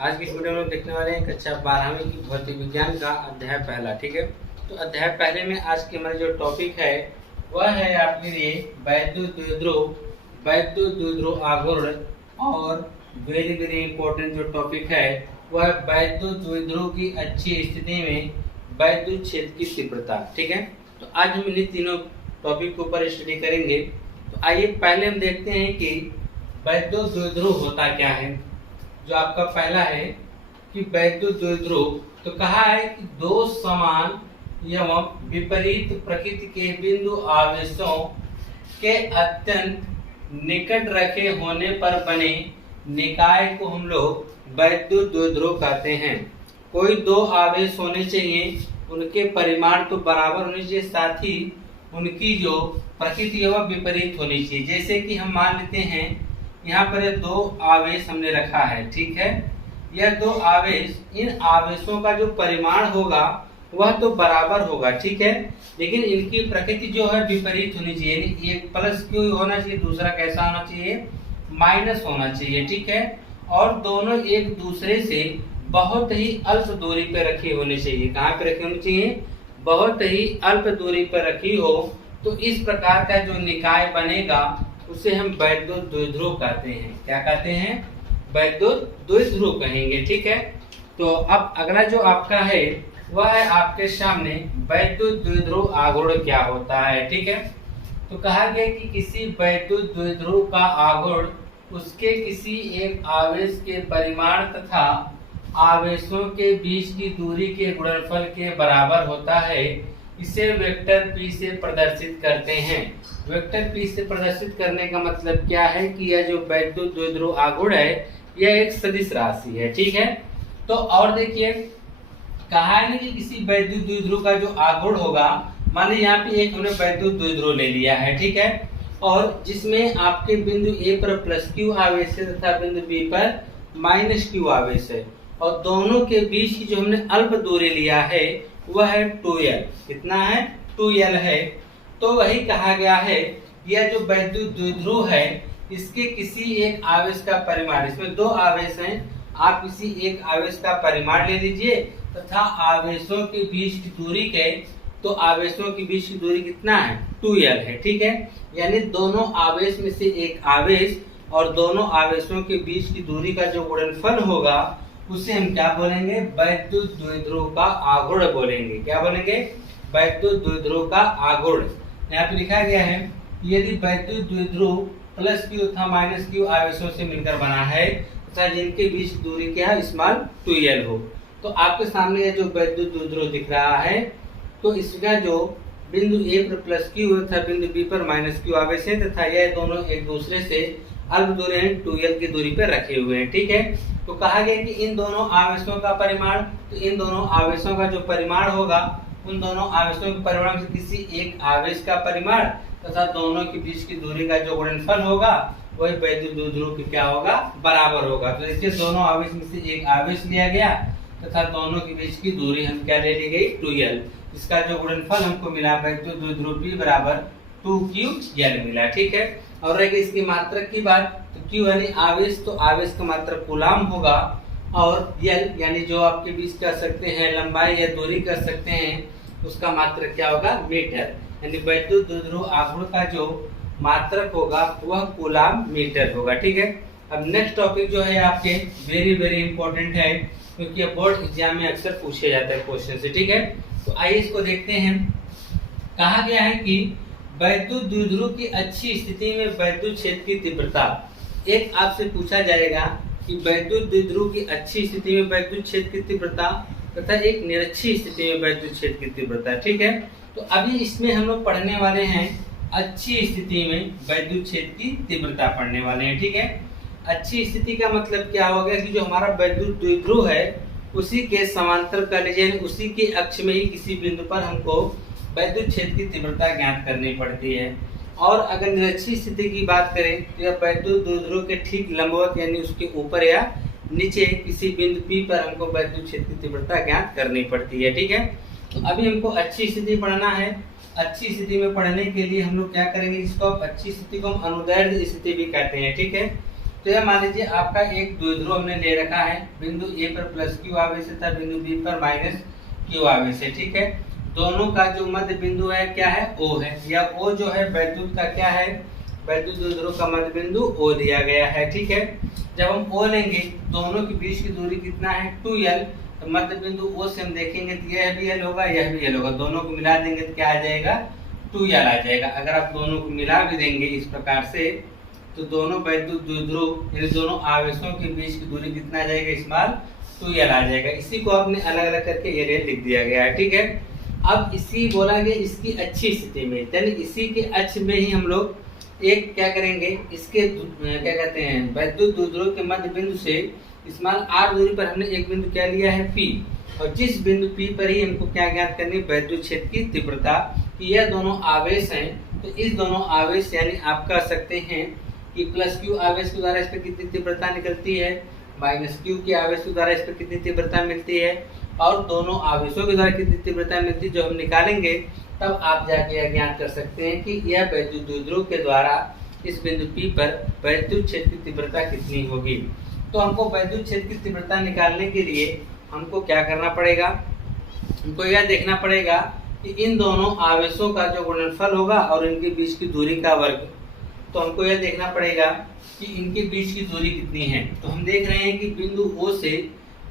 आज की इस वीडियो में देखने वाले हैं कक्षा 12वीं की भौतिक विज्ञान का अध्याय पहला। ठीक है, तो अध्याय पहले में आज के हमारे जो टॉपिक है वह है आपके लिए वैद्युत द्विध्रुव आघूर्ण और वेरी वेरी इंपॉर्टेंट जो टॉपिक है वह वैद्युत द्विध्रुव की अच्छी स्थिति में वैद्युत क्षेत्र की तीव्रता। ठीक है, तो आज हम इन तीनों टॉपिक के ऊपर स्टडी करेंगे। तो आइए पहले हम देखते हैं कि वैद्युत द्विध्रुव होता क्या है। जो आपका पहला है कि वैद्युत द्विध्रुव, तो कहा है कि दो समान एवं विपरीत प्रकृति के बिंदु आवेशों के अत्यंत निकट रखे होने पर बने निकाय को हम लोग वैद्युत द्विध्रुव कहते हैं। कोई दो आवेश होने चाहिए, उनके परिमाण तो बराबर होने चाहिए, साथ ही उनकी जो प्रकृति है वह विपरीत होनी चाहिए। जैसे कि हम मान लेते हैं यहाँ पर ये दो आवेश हमने रखा है। ठीक है, यह दो आवेश, इन आवेशों का जो परिमाण होगा वह तो बराबर होगा। ठीक है, लेकिन इनकी प्रकृति जो है विपरीत होनी चाहिए, यानी एक प्लस क्यू होना चाहिए, दूसरा कैसा होना चाहिए, माइनस होना चाहिए। ठीक है, और दोनों एक दूसरे से बहुत ही अल्प दूरी पर रखी होनी चाहिए। कहाँ पे रखी होनी चाहिए, बहुत ही अल्प दूरी पर रखी हो, तो इस प्रकार का जो निकाय बनेगा उसे हम वैद्युत द्विध्रुव कहते हैं। क्या कहते हैं, वैद्युत द्विध्रुव कहेंगे। ठीक है, तो अब अगला जो आपका है वह है आपके सामने वैद्युत द्विध्रुव आघूर्ण क्या होता है। ठीक है, तो कहा गया कि किसी वैद्युत द्विध्रुव का आघूर्ण उसके किसी एक आवेश के परिमाण तथा आवेशों के बीच की दूरी के गुणनफल के बराबर होता है। इसे वेक्टर P से प्रदर्शित करते हैं। वेक्टर P से प्रदर्शित करने का मतलब क्या है कि यह जो वैद्युत द्विध्रुव आघूर्ण है यह एक सदिश राशि है। ठीक है, तो और देखिए कहा है ना कि किसी वैद्युत द्विध्रुव का जो आघूर्ण होगा, मान लीजिए यहाँ पे एक हमने वैद्युत द्विध्रुव ले लिया है। ठीक है, और जिसमें आपके बिंदु A पर प्लस क्यू आवेश है तथा बिंदु B पर माइनस क्यू आवेश है, और दोनों के बीच की जो हमने अल्प दूरी लिया है वह है 2L। कितना है, 2L है। तो वही कहा गया है यह जो वैद्युत द्विध्रुव है इसके किसी एक आवेश का परिमाण, इसमें दो आवेश हैं, आप किसी एक आवेश का परिमाण ले लीजिए तथा आवेशों के बीच की दूरी के, तो आवेशों के बीच की दूरी कितना है, 2L है। ठीक है, यानी दोनों आवेश में से एक आवेश और दोनों आवेशों के बीच की दूरी का जो गुणनफल होगा उसे हम क्या बोलेंगे, वैद्युत द्विध्रुव का आघूर्ण बोलेंगे। क्या बोलेंगे, वैद्युत द्विध्रुव का आघूर्ण। यहाँ पे लिखा गया है यदि वैद्युत द्विध्रुव प्लस क्यू तथा माइनस क्यू आवेशों से मिलकर बना है तथा जिनके बीच दूरी क्या है, स्मॉल 2L हो। तो आपके सामने ये जो वैद्युत द्विध्रुव दिख रहा है, तो इसका जो बिंदु A पर प्लस क्यू तथा बिंदु B पर माइनस क्यू आवेश है तथा यह दोनों एक दूसरे से अल्प दूरी है 2L की दूरी पर रखे हुए हैं। ठीक है, तो कहा गया कि इन दोनों आवेशों का परिमाण, तो इन दोनों आवेशों का जो परिमाण होगा उन दोनों आवेशों के परिमाण से किसी एक आवेश का परिमाण तथा दोनों के बीच की दूरी का जो गुणनफल होगा वही वैद्युत द्विध्रुव की क्या होगा, बराबर होगा। तो देखिए दोनों आवेश में से एक आवेश लिया गया तथा दोनों के बीच की दूरी हम क्या ले ली गई, 2L। इसका जो गुणनफल हमको मिला वैद्युत द्विध्रुव P बराबर 2QL मिला। ठीक है, और रह गई इसकी मात्रक की बात, तो Q यानी आवेश, तो आवेश का मात्रक कूलाम होगा, और L यानी जो आपके बीच कर सकते हैं लंबाई या दूरी कर सकते हैं, उसका मात्रक क्या होगा, मीटर। यानी वैद्युत द्विध्रुव आघूर्ण का जो मात्रक होगा वह कूलाम मीटर होगा। ठीक है, अब नेक्स्ट टॉपिक जो है आपके वेरी वेरी इंपॉर्टेंट है, क्योंकि बोर्ड एग्जाम में अक्सर पूछे जाता है क्वेश्चन से। ठीक है, तो आइए इसको देखते हैं। कहा गया है कि वैद्युत द्विध्रुव की अच्छी स्थिति में वैद्युत क्षेत्र की तीव्रता, एक आपसे पूछा जाएगा कि वैद्युत द्विध्रुव की अच्छी स्थिति में वैद्युत क्षेत्र की तीव्रता तथा एक निरक्षी स्थिति में वैद्युत क्षेत्र की तीव्रता। ठीक है, तो अभी इसमें हम लोग पढ़ने वाले हैं अच्छी स्थिति में वैद्युत क्षेत्र की तीव्रता पढ़ने वाले हैं। ठीक है, अच्छी स्थिति का मतलब क्या हो गया कि जो हमारा वैद्युत द्विध्रुव है उसी के समांतर कर लीजिए, उसी के अक्ष में ही किसी बिंदु पर हमको वैद्युत क्षेत्र की तीव्रता ज्ञात करनी पड़ती है। और अगर निरक्षी स्थिति की बात करें तो यह वैद्युत द्विध्रुव के ठीक लंबवत यानी उसके ऊपर या नीचे किसी बिंदु P पर हमको वैद्युत क्षेत्र की तीव्रता ज्ञात करनी पड़ती है। ठीक है, तो अभी हमको अच्छी स्थिति पढ़ना है। अच्छी स्थिति में पढ़ने के लिए हम लोग क्या करेंगे, इसको अच्छी स्थिति को हम अनुदैर्ध्य स्थिति भी कहते हैं। ठीक है, तो यह मान लीजिए आपका एक द्विध्रुव हमने ले रखा है, बिंदु ए पर प्लस क्यू आवेश है तथा बिंदु बी पर माइनस क्यू आवेश है, ठीक है। दोनों का जो मध्य बिंदु है क्या है, ओ है, या ओ जो है वैद्युत का क्या है, वैद्युत द्विध्रुव का मध्य बिंदु ओ दिया गया है, ठीक है। जब हम ओ लेंगे दोनों के बीच की दूरी कितना है 2l, तो मध्य बिंदु ओ से हम देखेंगे तो यह भी l होगा, यह भी l होगा, दोनों को मिला देंगे तो क्या आ जाएगा 2l आ जाएगा। अगर आप दोनों को मिला भी देंगे इस प्रकार से तो दोनों वैद्युत द्विध्रुव यानी दोनों आवेशों के बीच की दूरी कितना आ जाएगा, स्मॉल 2l आ जाएगा। इसी को आपने अलग अलग करके ये रेल लिख दिया गया है, ठीक है। अब इसी बोला गया इसकी अच्छी स्थिति में, यानी इसी के अक्ष में ही हम लोग एक क्या करेंगे, इसके क्या कहते हैं वैद्युत द्विध्रुव के मध्य बिंदु से स्मॉल r दूरी पर हमने एक बिंदु क्या लिया है P, और जिस बिंदु P पर ही हमको क्या ज्ञात करनी है, वैद्युत क्षेत्र की तीव्रता, कि यह दोनों आवेश हैं। तो इस दोनों आवेश यानी आप कह सकते हैं कि प्लस क्यू आवेश के द्वारा इस पर कितनी तीव्रता निकलती है, माइनस क्यू के आवेश के द्वारा इस पर कितनी तीव्रता मिलती है, और दोनों आवेशों के द्वारा कितनी तीव्रता मिलती है, जो हम निकालेंगे तब आप जाके यह ज्ञात कर सकते हैं कि यह वैद्युत द्विध्रुव के द्वारा इस बिंदु P पर वैद्युत क्षेत्र की तीव्रता कितनी होगी। तो हमको वैद्युत क्षेत्र की तीव्रता निकालने के लिए हमको क्या करना पड़ेगा, हमको यह देखना पड़ेगा कि इन दोनों आवेशों का जो गुणनफल होगा और इनके बीच की दूरी का वर्ग। तो हमको यह देखना पड़ेगा कि इनके बीच की दूरी कितनी है। तो हम देख रहे हैं कि बिंदु O से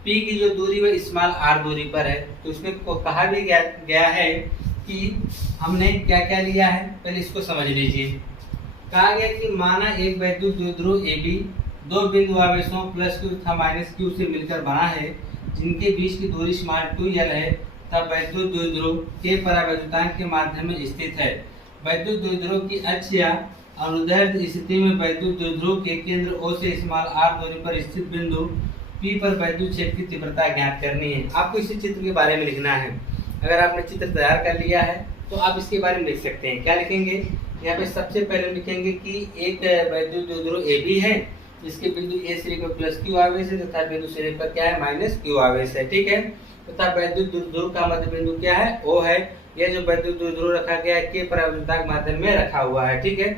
P की जो दूरी वह स्मॉल r दूरी पर है। तो इसमें कहा भी गया है कि हमने क्या क्या लिया है, पहले इसको समझ लीजिए। कहा गया कि माना एक वैद्युत द्विध्रुव AB दो बिंदु आवेशों प्लस क्यू तथा माइनस क्यू से मिलकर बना है, जिनके बीच की दूरी स्मॉल 2l है, तब वैद्युत द्विध्रुव के परावैद्युतांक के माध्यम में स्थित है। वैद्युत द्विध्रुव की अक्ष या अनुदैर्ध्य स्थिति में वैद्युत द्विध्रुव के केंद्र O से स्मॉल r दूरी पर स्थित बिंदु P पर वैद्युत क्षेत्र की तीव्रता ज्ञात करनी है। आपको इसी चित्र के बारे में लिखना है। अगर आपने चित्र तैयार कर लिया है तो आप इसके बारे में लिख सकते हैं। क्या लिखेंगे, यहाँ पे सबसे पहले लिखेंगे कि एक वैद्युत द्विध्रुव AB है, जिसके बिंदु A से लेकर प्लस क्यू आवेश है तथा बिंदु से लेकर क्या है माइनस क्यू आवेश है, ठीक है। तथा वैद्युत द्विध्रुव का मध्य बिंदु क्या है, O है। यह जो वैद्युत द्विध्रुव रखा गया है के परावैद्युतांक माध्यम में रखा हुआ है, ठीक है।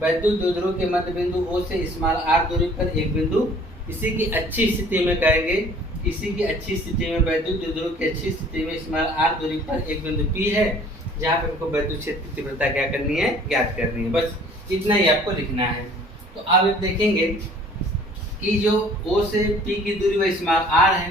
वैद्युत द्विध्रुव के मध्य बिंदु O से स्मॉल r दूरी पर एक बिंदु, इसी की अच्छी स्थिति में कहेंगे, इसी की अच्छी स्थिति में वैद्युत द्विध्रुव की अच्छी स्थिति में स्मॉल r दूरी पर एक बिंदु P है, जहाँ पे हमको वैद्युत क्षेत्र की तीव्रता क्या करनी है, ज्ञात करनी है। बस इतना ही आपको लिखना है। तो आप देखेंगे कि जो O से P की दूरी वह स्मॉल r है,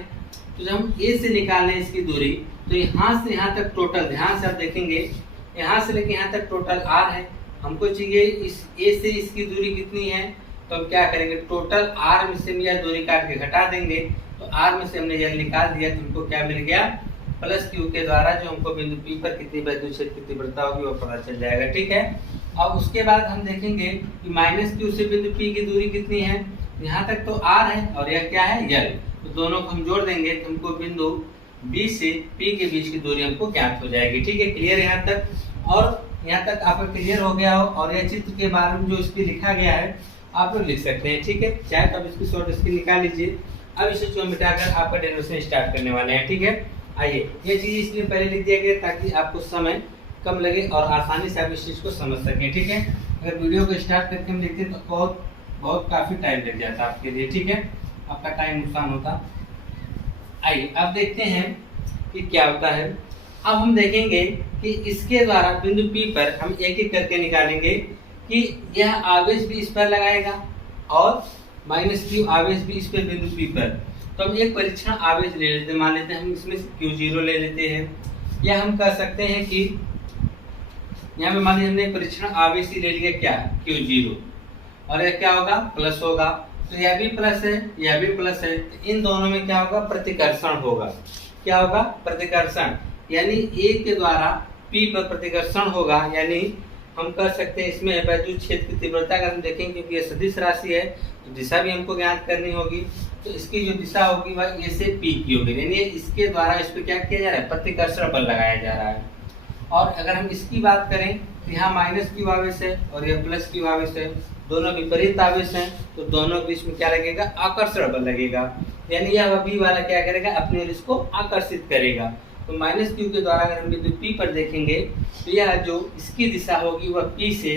तो जब हम A से निकालें इसकी दूरी, तो यहाँ से यहाँ तक टोटल, ध्यान से आप देखेंगे यहाँ से लेकर यहाँ तक टोटल r है। हमको चाहिए इस A से इसकी दूरी कितनी है, तो हम क्या करेंगे, टोटल r में से यह दूरी काट के घटा देंगे। तो r में से हमने यह निकाल दिया तो हमको क्या मिल गया, प्लस क्यू के द्वारा जो हमको बिंदु P पर कितनी वैद्युत क्षेत्र की तीव्रता होगी वो पता चल जाएगा, ठीक है। अब उसके बाद हम देखेंगे कि माइनस क्यू से बिंदु P की दूरी कितनी है, यहाँ तक तो r है और यह क्या है l। तो दोनों को हम जोड़ देंगे तो हमको बिंदु B से P के बीच की दूरी हमको ज्ञात हो जाएगी, ठीक है। क्लियर यहाँ तक, और यहाँ तक आपका क्लियर हो गया हो और यह चित्र के बारे में जो इसकी लिखा गया है आप लोग लिख सकते हैं, ठीक है। चाहे तो आप इसकी शॉर्ट स्क्रीन निकाल लीजिए। अब इसे को मिटाकर आपका डेरिवेशन स्टार्ट करने वाले हैं, ठीक है। आइए, ये चीज इसलिए पहले लिख दिया गया ताकि आपको समय कम लगे और आसानी से आप इस चीज को समझ सकें, ठीक है। अगर वीडियो को स्टार्ट करके हम लिखते हैं तो बहुत काफी टाइम लग जाता है आपके लिए, ठीक है, आपका टाइम नुकसान होता। आइए अब देखते हैं कि क्या होता है। अब हम देखेंगे कि इसके द्वारा बिंदु P पर हम एक एक करके निकालेंगे कि यह आवेश भी इस पर लगाएगा और माइनस क्यू आवेश भी इस पर बिंदु P पर। तो हम एक परीक्षण आवेश ले लेते हैं, मान लेते हैं हम इसमें Q0 ले लेते हैं, या हम कह सकते हैं कि यहाँ पे मान लीजिए हमने परीक्षण आवेश ही ले लिया क्या, Q0, और यह क्या होगा, प्लस होगा। तो यह भी प्लस है, यह भी प्लस है, तो इन दोनों में क्या होगा, प्रतिकर्षण होगा। क्या होगा, प्रतिकर्षण, यानी A के द्वारा P पर प्रतिकर्षण होगा। यानी हम कह सकते हैं इसमें वैद्युत क्षेत्र की तीव्रता अगर हम देखेंगे, क्योंकि ये सदिश राशि है तो दिशा भी हमको ज्ञात करनी होगी। तो इसकी जो दिशा होगी वह A से P की होगी, यानी इसके द्वारा इस पर क्या किया जा रहा है, प्रतिकर्षण बल लगाया जा रहा है। और अगर हम इसकी बात करें तो यहाँ माइनस क्यू आवेश है और यह प्लस क्यू आवेश है, दोनों विपरीत आवेश हैं, तो दोनों के बीच में क्या लगेगा, आकर्षण बल लगेगा। यानी यह B वाला क्या करेगा, अपने ओर इसको आकर्षित करेगा। तो माइनस क्यू के द्वारा अगर हम बिंदु P पर देखेंगे तो यह जो इसकी दिशा होगी वह P से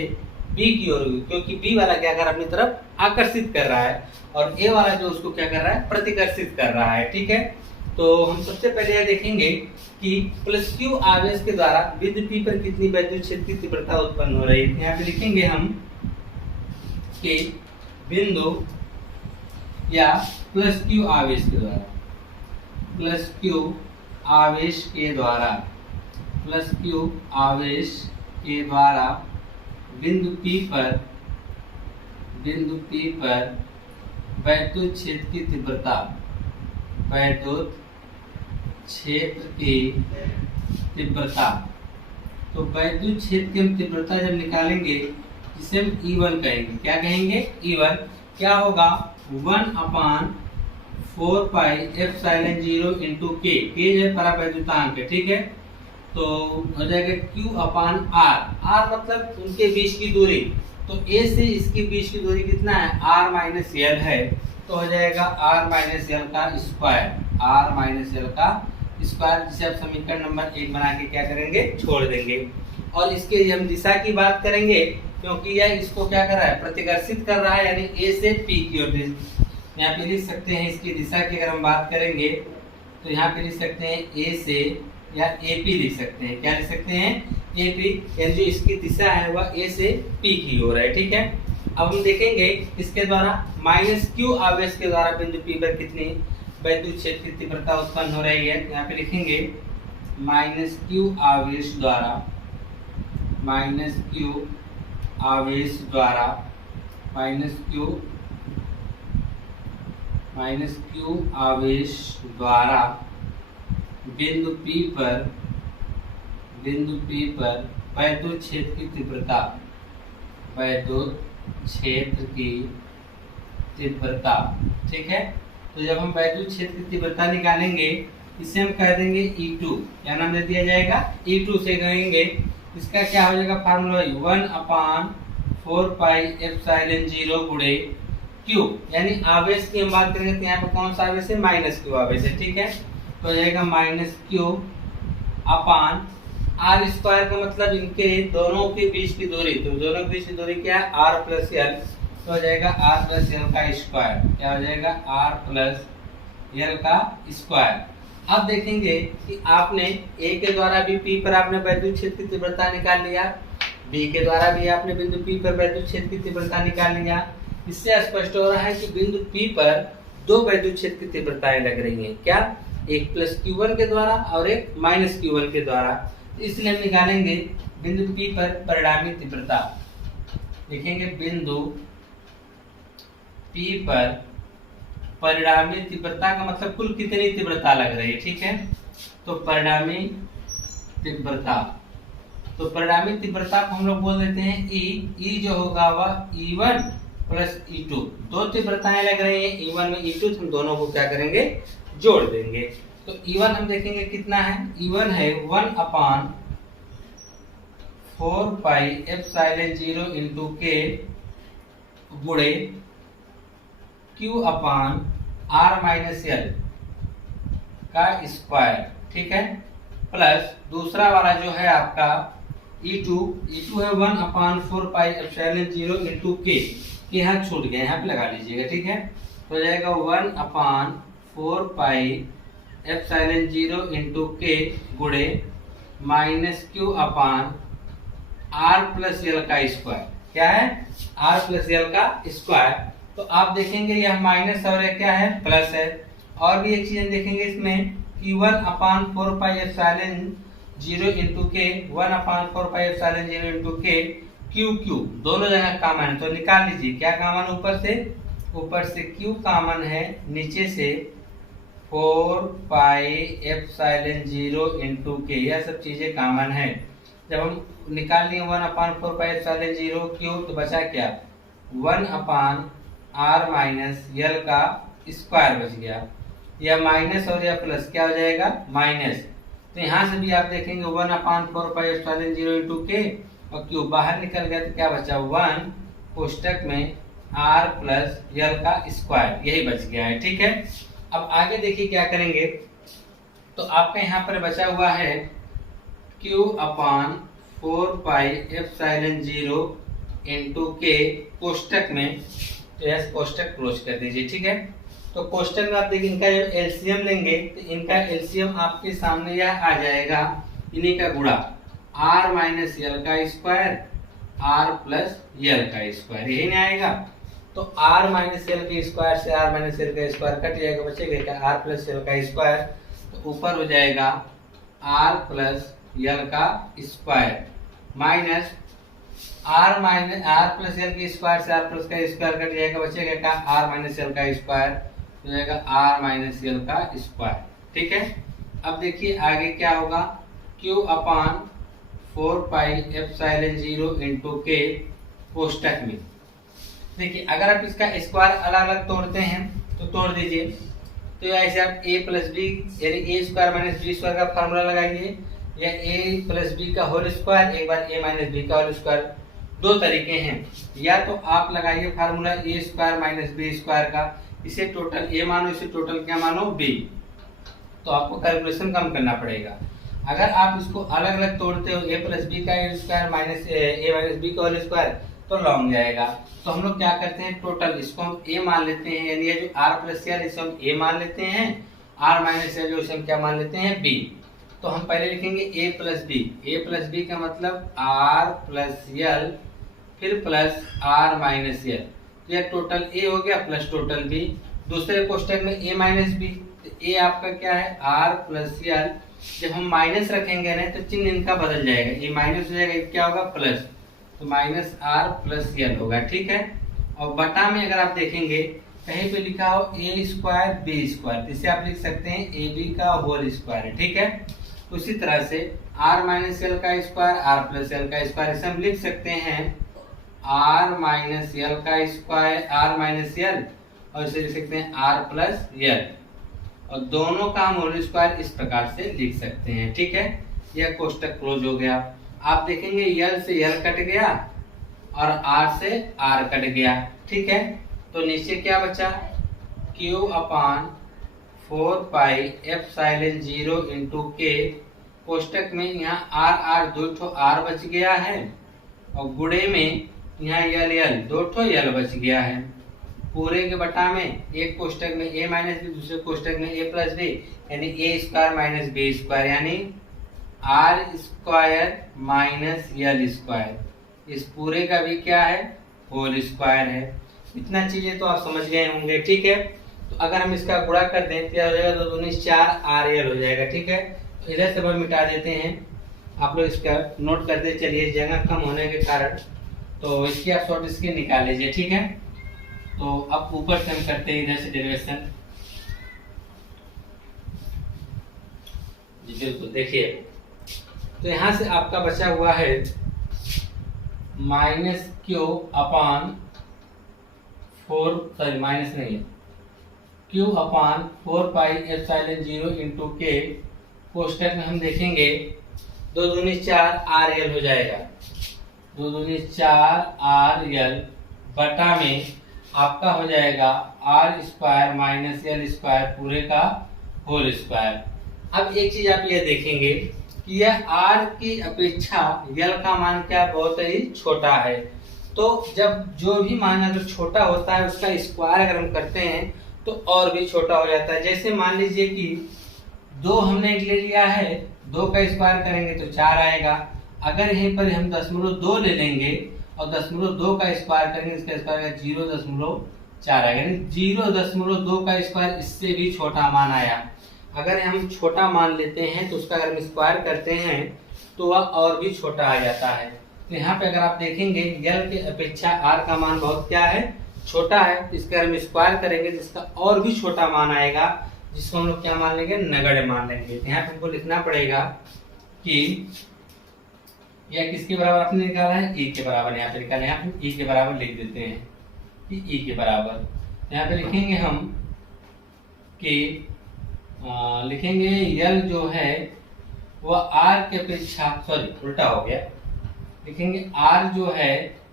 बी की ओर, क्योंकि बी वाला क्या कर रहा है, अपनी तरफ आकर्षित कर रहा है, और ए वाला जो उसको क्या कर रहा है, प्रतिकर्षित कर रहा है। ठीक है, तो हम सबसे पहले यह देखेंगे कि प्लस क्यू आवेश के द्वारा बिंदु पी पर कितनी वैद्युत क्षेत्र की तीव्रता उत्पन्न हो रही है। यहाँ पे लिखेंगे हम कि बिंदु या प्लस क्यू आवेश के द्वारा, प्लस क्यू आवेश के द्वारा, प्लस क्यू आवेश के द्वारा बिंदु P पर वैद्युत क्षेत्र की तीव्रता, वैद्युत क्षेत्र की तीव्रता। तो वैद्युत क्षेत्र की हम तीव्रता जब निकालेंगे, जिसे हम E1 कहेंगे, क्या कहेंगे, E1 क्या होगा, 1/4 पाई एप्सिलॉन 0 इंटू के जो है परावैद्युतांक है। ठीक है, तो हो जाएगा Q अपान R, R मतलब उनके बीच की दूरी, तो A से इसके बीच की दूरी कितना है, R माइनस L है, तो हो जाएगा R माइनस L का स्क्वायर, R माइनस L का स्क्वायर, जिसे आप समीकरण नंबर 1 बना के क्या करेंगे, छोड़ देंगे। और इसके हम दिशा की बात करेंगे, क्योंकि यह इसको क्या कर रहा है, प्रतिकर्षित कर रहा है, यानी A से P की ओर। यहाँ पे लिख सकते हैं इसकी दिशा की अगर हम बात करेंगे, तो यहाँ पे लिख सकते हैं A से, या AP लिख सकते हैं, क्या लिख सकते हैं, AP, यानी जो इसकी दिशा है वह A से P की ओर है। ठीक है, अब हम देखेंगे इसके द्वारा माइनस Q आवेश के द्वारा बिंदु P पर कितनी वैद्युत क्षेत्र की तीव्रता उत्पन्न हो रही है। यहाँ पे लिखेंगे माइनस Q आवेश द्वारा, माइनस Q आवेश द्वारा, माइनस Q आवेश द्वारा बिंदु P पर वैद्युत क्षेत्र की तीव्रता, वैद्युत क्षेत्र की तीव्रता। ठीक है, तो जब हम वैद्युत क्षेत्र की तीव्रता निकालेंगे, इसे हम कह देंगे E2, क्या नाम दे दिया जाएगा, E2 से कहेंगे, इसका क्या हो जाएगा फार्मूला, 1/4 पाई एप्सिलॉन 0 गुणे Q, यानी आवेश की हम बात करेंगे तो यहाँ पर कौन सा आवेश है, माइनस Q आवेश है। ठीक है, तो हो जाएगा माइनस Q अपान R स्क्वायर, का मतलब इनके दोनों के बीच की दूरी, तो दोनों के बीच की दूरी क्या है, R प्लस L, तो हो जाएगा R प्लस L का स्क्वायर, क्या हो जाएगा, R प्लस L का स्क्वायर। अब देखेंगे कि आपने A के द्वारा भी P पर आपने वैद्युत क्षेत्र की तीव्रता निकाल लिया, B के द्वारा भी आपने बिंदु P पर वैद्युत क्षेत्र की तीव्रता निकाल लिया। इससे स्पष्ट हो रहा है कि बिंदु P पर दो वैद्युत क्षेत्र की तीव्रताएं लग रही हैं, क्या, एक प्लस Q1 के द्वारा और एक माइनस Q1 के द्वारा। इसलिए हम निकालेंगे बिंदु P पर परिणामी तीव्रता, लिखेंगे बिंदु P पर परिणामी तीव्रता का मतलब कुल कितनी तीव्रता लग रही है। ठीक है, तो परिणामी तीव्रता, तो परिणामी तीव्रता को हम लोग बोल देते हैं E जो होगा वह E1 प्लस E2, दो तीव्रताएं लग रही हैं E1 में E2, हम दोनों को क्या करेंगे, जोड़ देंगे। तो E1 हम देखेंगे कितना है, E1 है 1/4 पाई एप्सिलॉन 0 इंटू के गुणे Q अपान R माइनस L का स्क्वायर। ठीक है, प्लस दूसरा वाला जो है आपका E2 है 1/4 पाई एप्सिलॉन 0 इंटू के, यहाँ छूट गया, यहाँ पे लगा लीजिएगा। ठीक है, तो हो जाएगा 1/4 पाई एप्सिलॉन 0 इंटू के गुणे माइनस Q अपान R प्लस L का स्क्वायर, क्या है, R प्लस L का स्क्वायर। तो आप देखेंगे यह माइनस और क्या है, प्लस है। और भी एक चीज देखेंगे इसमें कि 1/4 पाई एप्सिलॉन 0 इंटू के, 1/4 पाई एप्सिलॉन 0 इंटू के Q दोनों जगह कॉमन है, तो निकाल लीजिए क्या कॉमन, ऊपर से Q कॉमन है, नीचे से 4 पाई एप्सिलॉन 0 इंटू के, यह सब चीजें कॉमन है। जब हम निकाल लिए 1/4 पाई एप्सिलॉन 0 Q, तो बचा क्या, 1/R माइनस L का स्क्वायर बच गया। यह माइनस और यह प्लस क्या हो जाएगा, माइनस। तो यहाँ से भी आप देखेंगे 1/4 पाई एप्सिलॉन 0 इंटू के और Q बाहर निकल गया, तो क्या बचा, 1 कोष्टक में R प्लस L का स्क्वायर, यही बच गया है। ठीक है, अब आगे देखिए क्या करेंगे, तो आपका यहाँ पर बचा हुआ है Q/4 पाई एप्सिलॉन 0 इंटू के कोष्टक में, तो यह कोष्टक क्लोज कर दीजिए। ठीक है, तो कोष्टक में आप देखिए इनका जब एलसीएम लेंगे तो इनका एलसीएम आपके सामने यह आ जाएगा, इन्हीं का गुणा r माइनस यल का स्क्वायर r प्लस यल का स्क्वायर, यही नहीं आएगा। तो r माइनस यल के स्क्वायर से r माइनस यल का स्क्वायर कट जाएगा, बचेगा क्या, r प्लस यल का स्क्वायर, तो ऊपर हो जाएगा r प्लस यल का स्क्वायर माइनस r प्लस यल के स्क्वायर से r प्लस का स्क्वायर कट जाएगा, बचेगा क्या, r माइनस यल का स्क्वायर हो जाएगा r माइनस यल का स्क्वायर। ठीक है, अब देखिए आगे क्या होगा, q अपान 4 पाई एप्सिलॉन 0 इंटू के कोष्टक में। देखिए अगर आप इसका स्क्वायर अलग अलग तोड़ते हैं तो तोड़ दीजिए, तो ऐसे आप a प्लस बी यानी ए स्क्वायर माइनस बी स्क्वायर का फार्मूला लगाइए, या a प्लस बी का होल स्क्वायर, एक बार a माइनस बी का होल स्क्वायर। दो तरीके हैं, या तो आप लगाइए फार्मूला ए स्क्वायर माइनस बी स्क्वायर का, इसे टोटल a मानो, इसे टोटल क्या मानो b, तो आपको कैलकुलेशन कम करना पड़ेगा। अगर आप इसको अलग अलग तोड़ते हो, a प्लस बी का square minus a minus B का होल स्क्वायर, तो लॉन्ग जाएगा। तो हम लोग क्या करते हैं, टोटल इसको हम a मान लेते हैं, यानी ये जो r प्लस यल इसे हम a मान लेते हैं, r माइनस यल जो इसे हम क्या मान लेते हैं b। तो हम पहले लिखेंगे a प्लस बी का मतलब r प्लस यल फिर प्लस r माइनस यल, तो यह टोटल a हो गया प्लस टोटल b। दूसरे कोष्टक में a माइनस बी, तो a आपका क्या है r प्लस यल, जब हम माइनस रखेंगे ना तो चिन्ह इनका बदल जाएगा, ये माइनस हो जाएगा, क्या होगा प्लस, तो माइनस r प्लस यल होगा। ठीक है, और बटा में अगर आप देखेंगे कहीं पे लिखा हो a स्क्वायर बी स्क्वायर, इसे आप लिख सकते हैं ए बी का होल स्क्वायर है। ठीक है, उसी तरह से r माइनस यल का स्क्वायर r प्लस यल का स्क्वायर, इसे हम लिख सकते हैं r माइनस यल का स्क्वायर r माइनस यल, और इसे लिख सकते हैं r प्लस यल, और दोनों का हम होल स्क्वायर इस प्रकार से लिख सकते हैं। ठीक है, यह कोष्टक क्लोज हो गया। आप देखेंगे यल से यल कट गया और r से r कट गया। ठीक है, तो नीचे क्या बचा, q अपान 4 पाई एप्सिलॉन 0 इंटू के कोष्टक में यहाँ r दो ठो r बच गया है, और गुणे में यहाँ यल दो ठो यल बच गया है। पूरे के बटा में एक कोष्टक में a माइनस बी, दूसरे कोष्टक में a प्लस बी, यानी a square minus B square, यानी r square minus L square, इस पूरे का भी क्या है होल स्क्वायर है। इतना चीजें तो आप समझ गए होंगे। ठीक है, तो अगर हम इसका गुणा कर दें तो हो जाएगा 2 दूनी 4 r हो जाएगा। ठीक है, तो इधर से हम मिटा देते हैं, आप लोग इसका नोट कर दे चलिए, जगह कम होने के कारण, तो इसकी आप शॉर्ट स्क्रीन निकाल लीजिए। ठीक है, तो अब ऊपर से हम करते हैं इधर से डेरिवेशन। जी बिल्कुल, देखिए तो यहाँ से आपका बचा हुआ है माइनस क्यू अपान 4, सॉरी माइनस नहीं है, क्यू अपान 4 पाई एप्सिलॉन 0 इंटू के कोष्टक में हम देखेंगे 2 दूनी 4 r l हो जाएगा, 2 दूनी 4 r l बटा में आपका हो जाएगा r square minus L square पूरे का होल स्क्वायर। अब एक चीज आप ये देखेंगे कि यह r की अपेक्षा यल का मान क्या बहुत ही छोटा है, तो जब जो भी मान अगर छोटा होता है उसका स्क्वायर अगर हम करते हैं तो और भी छोटा हो जाता है। जैसे मान लीजिए कि 2 हमने ले लिया है, 2 का स्क्वायर करेंगे तो 4 आएगा। अगर यहीं पर हम 0.2 ले लेंगे और 0.2 का स्क्वायर करेंगे, इसका स्क्वायर 0.4 आएगा, यानी 0.2 का स्क्वायर इससे भी छोटा मान आया। अगर हम छोटा मान लेते हैं तो उसका अगर हम स्क्वायर करते हैं तो वह और भी छोटा आ जाता है। तो यहाँ पे अगर आप देखेंगे यल के अपेक्षा r का मान बहुत क्या है छोटा है, तो इसका हम स्क्वायर करेंगे जिसका और भी छोटा मान आएगा, जिसको हम लोग क्या मान लेंगे नगण्य मान लेंगे। यहाँ पे हमको लिखना पड़ेगा कि यह किसके बराबर आपने निकाला है, e के बराबर यहाँ पे निकाला है। यहाँ पे e के बराबर लिख देते हैं कि e के बराबर यहाँ पे लिखेंगे हम कि लिखेंगे यल जो है वह r के अपेक्षा, सॉरी उल्टा हो गया, लिखेंगे r जो है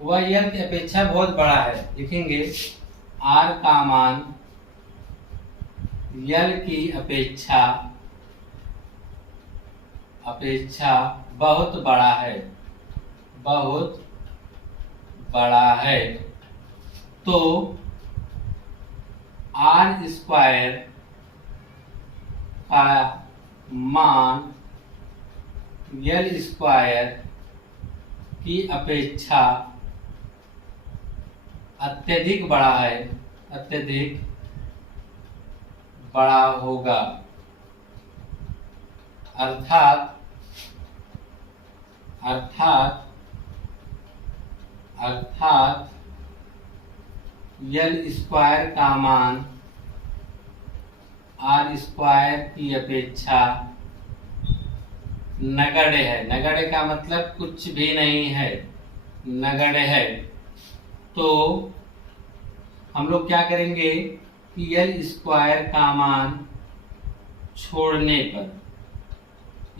वह यल की अपेक्षा बहुत बड़ा है। लिखेंगे r का मान यल की अपेक्षा बहुत बड़ा है, बहुत बड़ा है तो आर स्क्वायर का मान एल स्क्वायर की अपेक्षा अत्यधिक बड़ा होगा। अर्थात एल स्क्वायर का मान आर स्क्वायर की अपेक्षा नगण्य है। नगण्य का मतलब कुछ भी नहीं है, नगण्य है। तो हम लोग क्या करेंगे कि एल स्क्वायर का मान छोड़ने पर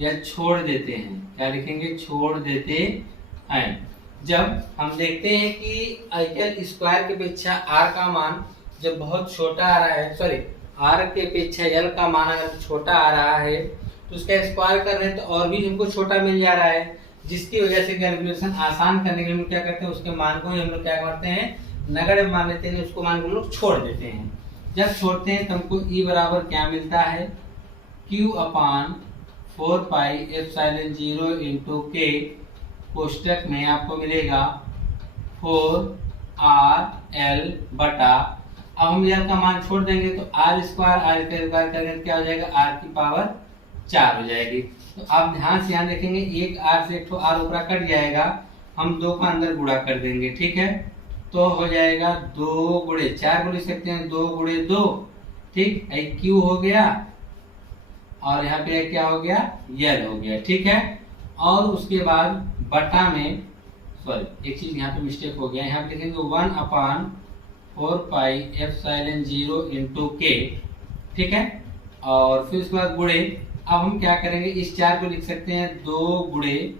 या छोड़ देते हैं, क्या लिखेंगे, छोड़ देते हैं। जब हम देखते हैं कि एल स्क्वायर की अपेक्षा आर का मान जब बहुत छोटा आ रहा है, सॉरी आर के अपेक्षा एल का मान अगर छोटा आ रहा है तो उसका स्क्वायर कर रहे हैं तो और भी हमको छोटा मिल जा रहा है, जिसकी वजह से कैलकुलेशन आसान करने के लिए हम क्या करते हैं, उसके मान को हम लोग क्या करते हैं, नगण्य मान लेते हैं, उसको मान को हम लोग छोड़ देते हैं। जब छोड़ते हैं तो हमको ई बराबर क्या मिलता है, Q अपान 4 पाई एप्सिलॉन 0 इंटू के, कोष्टक में आपको मिलेगा 4RL बटा, अब हम एल का मान छोड़ देंगे तो आर स्क्वायर करेंगे क्या हो जाएगा, आर की पावर 4 हो जाएगी। तो आप ध्यान से यहाँ देखेंगे, एक आर से एक तो आर ऊपर कट जाएगा, हम 2 का अंदर गुणा कर देंगे, ठीक है, तो हो जाएगा 2 गुणे 4 को लिख सकते हैं, 2 गुणे 2, ठीक, एक क्यू हो गया और यहाँ पे क्या हो गया, यल हो गया, ठीक है। और उसके बाद बटा में, सॉरी एक चीज यहाँ पे मिस्टेक हो गया, यहाँ पे लिखेंगे 1 अपान 4 पाई एप्सिलॉन 0 इंटू के, ठीक है, और फिर उसके बाद गुणे। अब हम क्या करेंगे, इस 4 को लिख सकते हैं 2 गुणे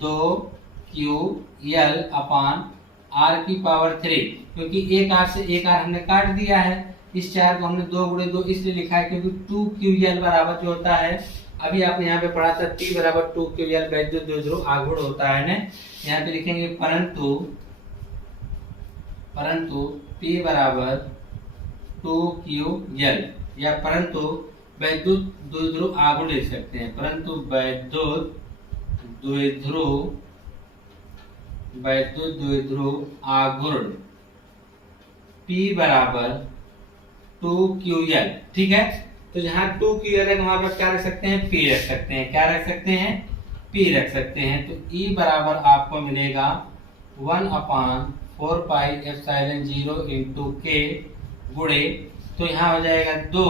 2 क्यू यल अपान आर की पावर 3, क्योंकि एक आर से एक आर हमने काट दिया है, इस 4 को हमने 2 गुणे 2 इसलिए लिखा है क्योंकि 2 क्यू यल बराबर जो होता है, अभी आपने यहाँ पे पढ़ा था P बराबर 2 क्यू यल वैद्युत द्विध्रुव आघूर्ण होता है ना, यहाँ पे लिखेंगे परंतु P बराबर 2 क्यू यल, या परंतु वैद्युत द्विध्रुव आघूर्ण लिख सकते हैं, परंतु वैद्युत द्विध्रुव आघूर्ण P बराबर 2 क्यू यल, ठीक है। तो जहाँ 2 क्यू यल है वहां पर क्या रख सकते हैं, P रख सकते हैं, क्या रख सकते हैं, P रख सकते हैं। तो E बराबर आपको मिलेगा 1 अपान 4 पाई एप्सिलॉन 0 इंटू के गुणे, तो यहाँ हो जाएगा 2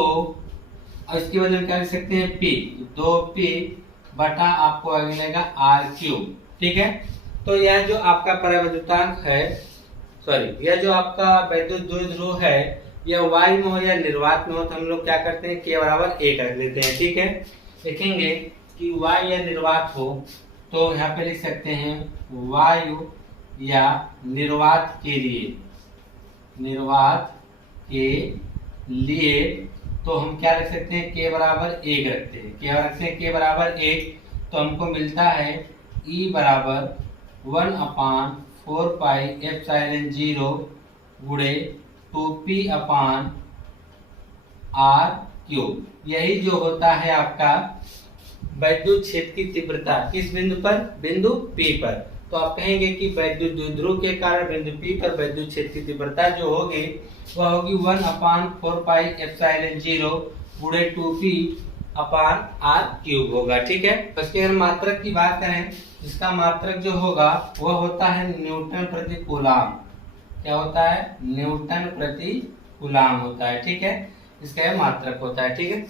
और इसके बदले में क्या लिख सकते हैं, P, 2P बटा आपको मिलेगा R क्यूब, ठीक है। तो यह जो आपका परावैद्युतांक है, सॉरी यह जो आपका वैद्युत द्विध्रुव है, यह वायु में हो या निर्वात में हो तो हम लोग क्या करते हैं, K बराबर 1 रख लेते हैं, ठीक है। लिखेंगे कि वायु या निर्वात हो तो यहाँ पे लिख सकते हैं वायु या निर्वात के लिए तो हम क्या रख सकते हैं, K बराबर 1 रखते हैं, क्या रखते हैं, K बराबर 1, तो हमको मिलता है E बराबर 1 अपान 4 पाई एप्सिलॉन 0 गुणे 2P अपान R क्यूब। यही जो होता है आपका वैद्युत क्षेत्र की तीव्रता, किस बिंदु पर, बिंदु P पर। तो आप कहेंगे कि वैद्युत द्विध्रुव के कारण बिंदु P पर वैद्युत क्षेत्र की तीव्रता जो होगी वह होगी 1 अपान 4 पाई एप्सिलॉन 0 गुणे 2P अपान R क्यूब होगा, ठीक है। उसके अगर मात्रक की बात करें, इसका मात्रक जो होगा वह होता है न्यूटन प्रति कूलाम, क्या होता है, न्यूटन प्रति कूलाम होता है, ठीक है, इसका मात्रक होता है, ठीक है।